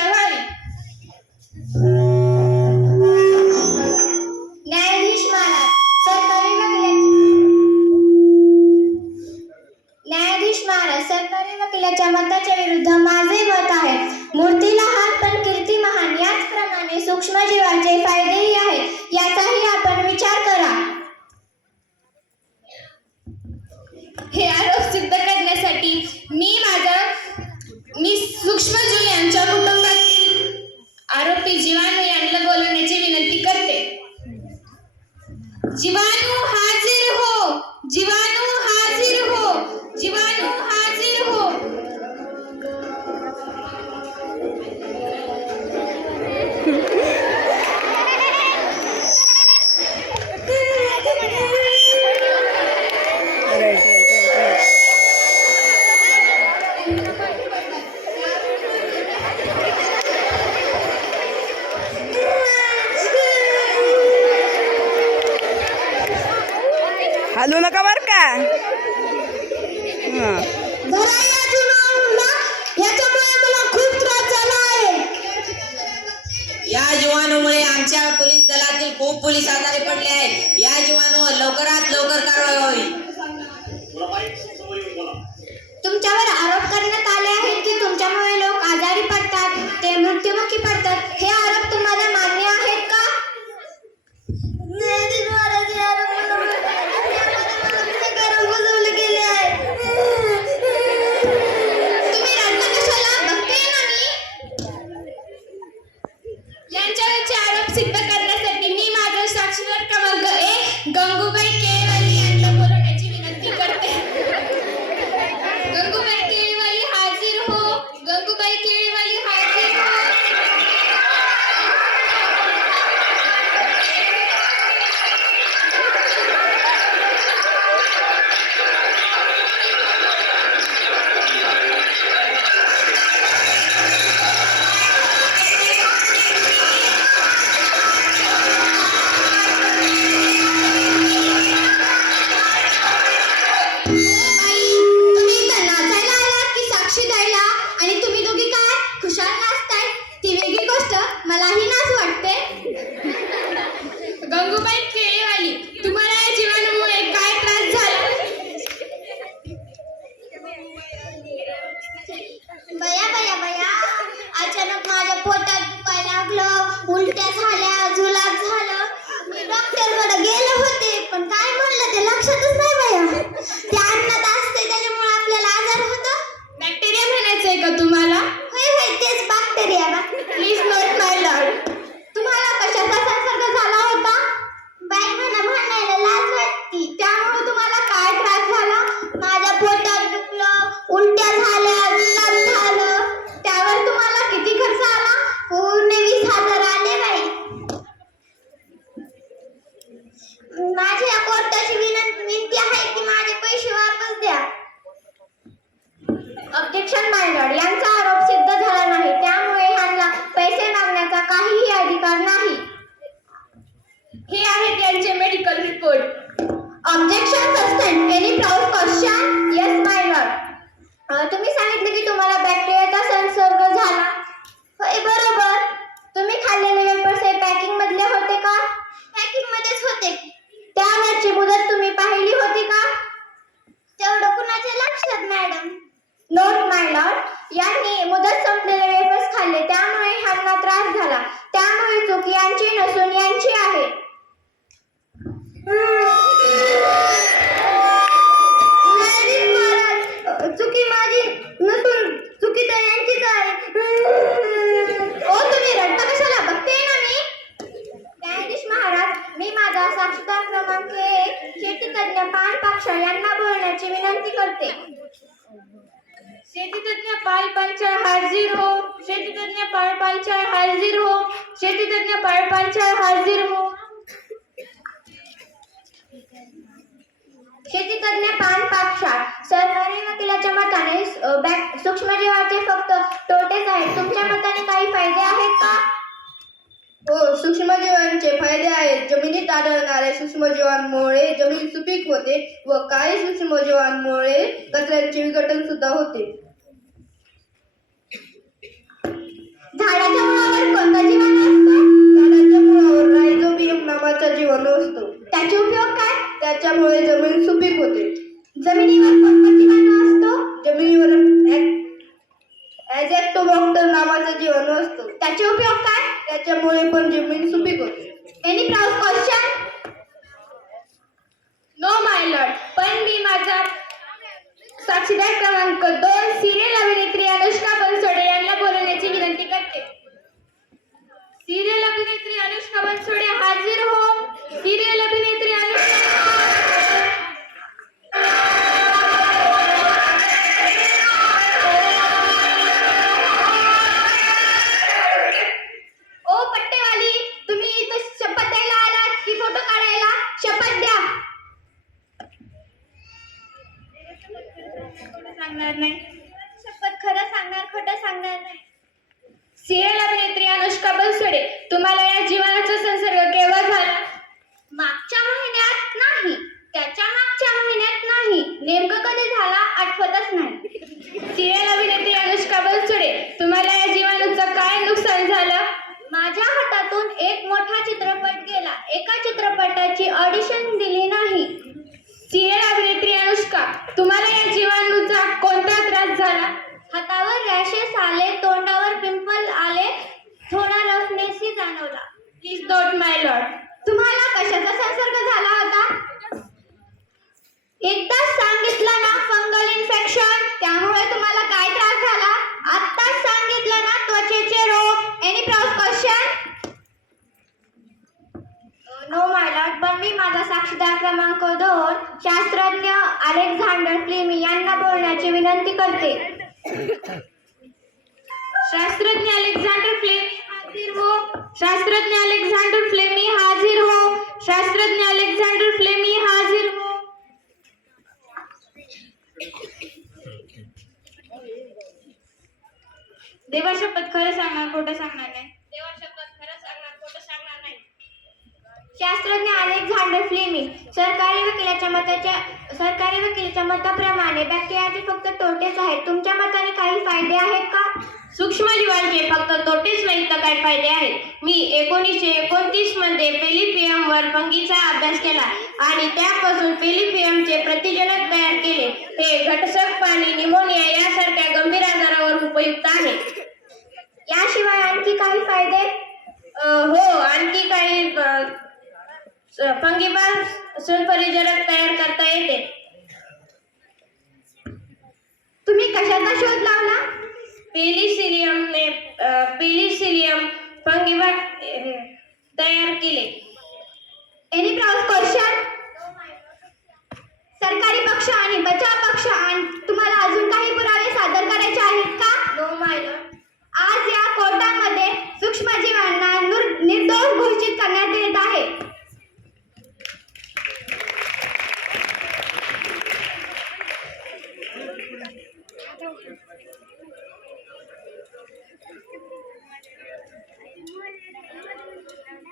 परीक्षा व्हावी. न्यायाधीश महाराज, सरकारी वकिलाच्या मताच्या विरुद्ध माझे मत आहे. मूर्ती लहान पण कीर्ती महान, याचप्रमाणे सूक्ष्मजीवांचे फायदेही आहेत, याचाही आपण विचार करा. हे आरोप सिद्ध करण्यासाठी मी सूक्ष्मजीव यांच्या कुटुंबातील आरोपी जीवाणू यांना बोलवण्याची विनंती करते. जीवाणू हाजीर हो, जीवाणू हाजीर हो, जीवाणू हाजीर हो. हलू नका बर का. या जीवाणूमुळे आमच्या पोलीस दलातील खूप पोलीस आजारी पडले आहेत. या जीवाणूवर लवकरात लवकर कारवाई व्हावी. तुमच्यावर आरोप करण्यात आले आहेत की तुमच्यामुळे लोक आजारी पडतात, ते मृत्युमुखी पडतात. हे आरोप तुम्हाला मान्य आहेत का? तुम्ही रडता कशाला? बघतेय ना मी. यांच्यावरचे आरोप सिद्ध करण्यासाठी मी माझा साक्षीदार क्रमांक 1 गंगूबाई केळवाली यांना बोलवण्याची विनंती करते. गंगूबाई केळवाली हाजीर हो, गंगूबाई केळवाली हाजीर हो. तुम्ही इथं नाचायला आलात की साक्षी द्यायला? आणि तुम्ही दोघी काय खुशाल नाचताय? ती वेगळी गोष्ट, मलाही नाच वाटते. गंगूबाई केळवाली, तुम्हाला या जीवाणूमुळे काय त्रास झाला? बया बया बया, अचानक माझ्या पोटात दुखायला लागलं, उलट्या झाल्या, जुलाब झालं. मी डॉक्टरकडे गेले होते, पण काय म्हणलं ते लक्षातच नाही बया. ते अन्नात असते, त्याच्यामुळे आपल्याला आजार होतो. बॅक्टेरिया म्हणायचंय का तुम्हाला? होय होय, तेच bacteria. Please note my Lord. तुम्हाला कशाचा संसर्ग झाला होता? बाई मला म्हणायला लाज वाटती. त्यामुळे तुम्हाला काय त्रास झाला? माझ्या पोटात दुखलं, उलट्या झाल्या, जुलाब झालं. त्यावर तुम्हाला किती खर्च आला? पूर्ण 20,000 आले बाई. माझी या कोर्टाची विनंती आहे की माझे पैसे वापस द्या. ऑब्जेक्शन माय लॉर्ड, यांचा आरोप सिद्ध झाला नाही, त्यामुळे ह्यांना पैसे मागण्याचा काहीही अधिकार नाही. हे आहेत यांचे medical report. Objection sustained. Any proud question? Yes my lord. तुम्ही सांगितले की तुम्हाला बॅक्टेरियाचा संसर्ग झाला. होय, बरोबर. तुम्ही खाल्लेले वेफर्स हे पॅकिंग मधले होते का? पॅकिंग मध्येच होते. त्या अन्नाची मुदत तुम्ही पाहिली होती का? तेवढं कुणाच्या लक्षात मॅडम? नोट माय लॉर्ड, यांनी मुदत संपलेले वेफर्स खाल्ले, त्यामुळे ह्यांना त्रास झाला. त्यामुळे चूक यांची नसून यांची आहे. चुकी माझी नसून चुकी तर यांचीच आहे. ओ, तुम्ही रडता कशाला? बघते ना मी. न्यायाधीश महाराज, मी माझा साक्षीदार क्रमांक 1 शेतीतज्ञ पाल पाक्षा यांना बोलण्याची विनंती करते. शेतीतज्ञ पाल पांचाळ हाजीर हो, शेतीतज्ञ पाल पांचाळ हाजीर हो, शेतीतज्ञ पाल पांचाळ हाजीर हो. शेतीतज्ञ पान पाक्षा, सरकारी वकिलाच्या मताने सूक्ष्मजीवाचे फक्त तोटेच आहेत. तुमच्या मताने काही फायदे आहेत का? हो, सूक्ष्मजीवांचे फायदे आहेत. जमिनीत आढळणाऱ्या सूक्ष्मजीवांमुळे जमीन सुपीक होते व काही सूक्ष्मजीवांमुळे कचऱ्याचे विघटन सुद्धा होते. त्याचे उपयोग काय? त्याच्यामुळे पण जमीन सुपीक होते. Any proud question? नो माय लॉर्ड, पण मी माझा साक्षीदार क्रमांक 2 सिरियल अभिनेत्री अनुष्का बनसोडे यांना बोलवण्याची विनंती करते. सिरियल अभिनेत्री अनुष्का बनसोडे हाजीर हो. सिरियल अभिनेत्री अनुष्का. ओ पट्टेवाली, तुम्ही इथं शपथ द्यायला आलात की फोटो काढायला? शपथ द्या. सांगणार नाही. शपथ खरं सांगणार, खोटं सांगणार नाही. सिरियल अभिनेत्री अनुष्का बनसोडे, तुम्हाला या जीवनाचा संसर्ग केव्हा झाला? मागच्या महिन्यात नाही, त्याच्या मागच्या महिन्यात नाही, नेमकं कधी झाला आठवतच नाही. सिरियल अभिनेत्री अनुष्का बनसोडे, तुम्हाला या जीवनाचं काय नुकसान झालं? माझ्या हातातून एक मोठा चित्रपट गेला. एका चित्रपटाची ऑडिशन दिली नाही. सिरियल अभिनेत्री अनुष्का, तुम्हाला या जीवाणूचा कोणता त्रास झाला? हातावर रॅशेस आले, तोंडावर पिंपल आले, थोडा रफनेसही जाणवला. Please don't my Lord. तुम्हाला कशाचा संसर्ग झाला होता? एकदाच सांगितलं ना, फंगल इन्फेक्शन. त्यामुळे तुम्हाला काय त्रास झाला? आत्ताच सांगितलं ना, त्वचेचे रोग. Any proud question? नो माय लॉर्ड, पण मी माझा साक्षीदार क्रमांक 2 शास्त्रज्ञ अलेक्झांडर फ्लेमी यांना बोलण्याची विनंती करते. शास्त्रज्ञ अलेक्झांडर फ्लेमी हाजीर हो. शास्त्रज्ञ अलेक्झांडर फ्लेमी हाजीर हो. शास्त्रज्ञ अलेक्झांडर फ्लेमी हाजीर हो. देवा शपथ खरं सांगणार, खोटं सांगणार नाही. देवा शपथ खरं सांगणार, खोटं सांगणार नाही. शास्त्रज्ञ अलेक्झांडर फ्लेमी, सरकारी वकिलाच्या मताप्रमाणे बॅक्टेरियाचे फक्त तोटेच आहेत. तुमच्या मताने काही फायदे आहेत का? सूक्ष्मजीवांचे फक्त तोटेच नाहीत तर काय फायदे आहेत. मी 1929 मध्ये पेलिफियम वर फंगीचा अभ्यास केला आणि त्यापासून पेलिफियमचे प्रतिजनक तयार केले. हे घटसर्प पाणी, निमोनिया यासारख्या गंभीर आजारावर उपयुक्त आहे. याशिवाय आणखी काही फायदे? हो, आणखी काही फंगीबार सल्फरिजनक तयार करता येते. तुम्ही कशाचा शोध लावला? पेनिसिलियम फंगीबार तयार केले. Any proud question?